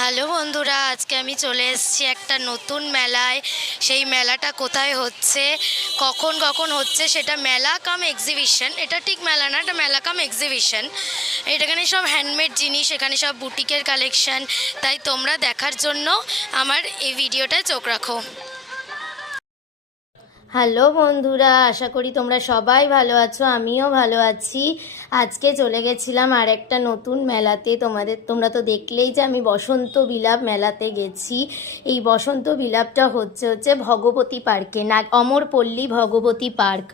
Hello বন্ধুরা, আজকে আমি চলে এসেছি একটা নতুন মেলায়। সেই মেলাটা কোথায় হচ্ছে, কখন কখন হচ্ছে, সেটা মেলা কাম এক্সিবিশন। এটা ঠিক মেলা না, এটা মেলা কাম এক্সিবিশন। এখানে সব হ্যান্ডমেড জিনিস, এখানে সব বুটিকের কালেকশন। তাই তোমরা দেখার জন্য আমার এই ভিডিওটায় চোখ রাখো। হ্যালো বন্ধুরা, আশা করি তোমরা সবাই ভালো আছো, আমিও ভালো আছি। আজকে চলে গেছিলাম আর একটা নতুন মেলাতে। তোমরা তো দেখলেই যে আমি বসন্ত বিলাপ মেলাতে গেছি। এই বসন্ত বিলাপটা হচ্ছে ভগবতী পার্কে, না অমরপল্লী ভগবতী পার্ক।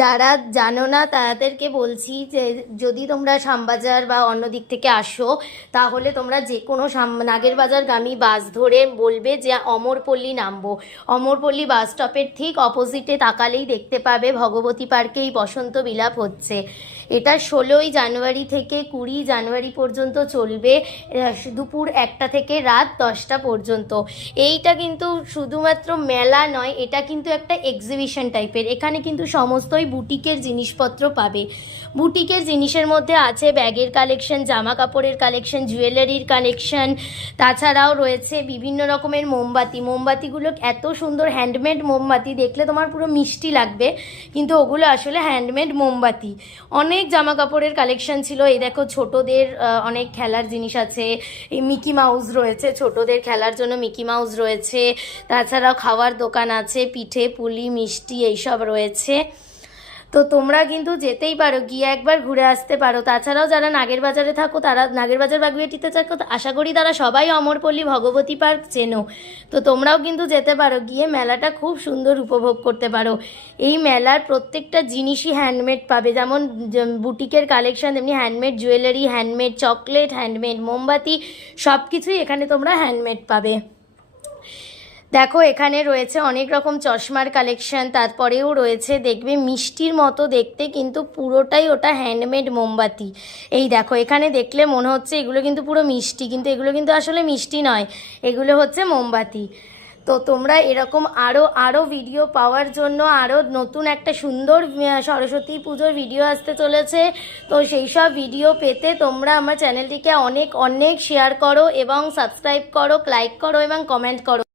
যারা জানো না তাদেরকে বলছি যে যদি তোমরা শ্যামবাজার বা অন্য দিক থেকে আসো, তাহলে তোমরা যে কোনো নাগেরবাজারগামী বাস ধরে বলবে যে অমরপল্লী নামবো। অমরপল্লী বাস স্টপের ঠিক অপোজিটে তাকালেই দেখতে পাবে ভগবতী পার্কে এই বসন্ত বিলাপ হচ্ছে। এটা 16ই জানুয়ারি থেকে 20 জানুয়ারি পর্যন্ত চলবে, দুপুর 1টা থেকে রাত 10টা পর্যন্ত। এইটা কিন্তু শুধুমাত্র মেলা নয়, এটা কিন্তু একটা এক্সিবিশন টাইপের। এখানে কিন্তু সমস্তই বুটিকের জিনিসপত্র পাবে। বুটিকের জিনিসের মধ্যে আছে ব্যাগের কালেকশন, জামা কাপড়ের কালেকশন, জুয়েলারির কালেকশন। তাছাড়াও রয়েছে বিভিন্ন রকমের মোমবাতিগুলো এত সুন্দর হ্যান্ডমেড মোমবাতি, দেখলে তোমার পুরো মিষ্টি লাগবে, কিন্তু ওগুলো আসলে হ্যান্ডমেড মোমবাতি। অনেক জামা কাপড়ের কালেকশন ছিল। এই দেখো ছোটদের অনেক খেলার জিনিস আছে। এই মিকি মাউস রয়েছে, ছোটদের খেলার জন্য মিকি মাউস রয়েছে। তাছাড়াও খাওয়ার দোকান আছে, পিঠে পুলি মিষ্টি এইসব রয়েছে। তো তোমরা কিন্তু যেতেই পারো, গিয়ে একবার ঘুরে আসতে পারো। তাছাড়াও যারা নাগেরবাজারে থাকো, তারা নাগেরবাজার বাগুইয়াটিতে থাকো, আশা করি তারা সবাই অমরপল্লী ভগবতী পার্ক চেনো। তো তোমরাও কিন্তু যেতে পারো, গিয়ে মেলাটা খুব সুন্দর উপভোগ করতে পারো। এই মেলার প্রত্যেকটা জিনিসই হ্যান্ডমেড পাবে, যেমন বুটিকের কালেকশন, তেমনি handmade jewellery, handmade chocolate, handmade মোমবাতি, সব কিছুই এখানে তোমরা হ্যান্ডমেড পাবে। দেখো এখানে রয়েছে অনেক রকম চশমার কালেকশন, তারপরেও রয়েছে দেখবে মিষ্টির মতো দেখতে, কিন্তু পুরোটাই ওটা হ্যান্ডমেড মোমবাতি। এই দেখো এখানে দেখলে মনে হচ্ছে এগুলো কিন্তু পুরো মিষ্টি, কিন্তু এগুলো কিন্তু আসলে মিষ্টি নয়, এগুলো হচ্ছে মোমবাতি। তো তোমরা এরকম আরও ভিডিও পাওয়ার জন্য, আরও নতুন একটা সুন্দর সরস্বতী পুজোর ভিডিও আসতে চলেছে। তো সেই সব ভিডিও পেতে তোমরা আমার চ্যানেলটিকে অনেক অনেক শেয়ার করো এবং সাবস্ক্রাইব করো, লাইক করো এবং কমেন্ট করো।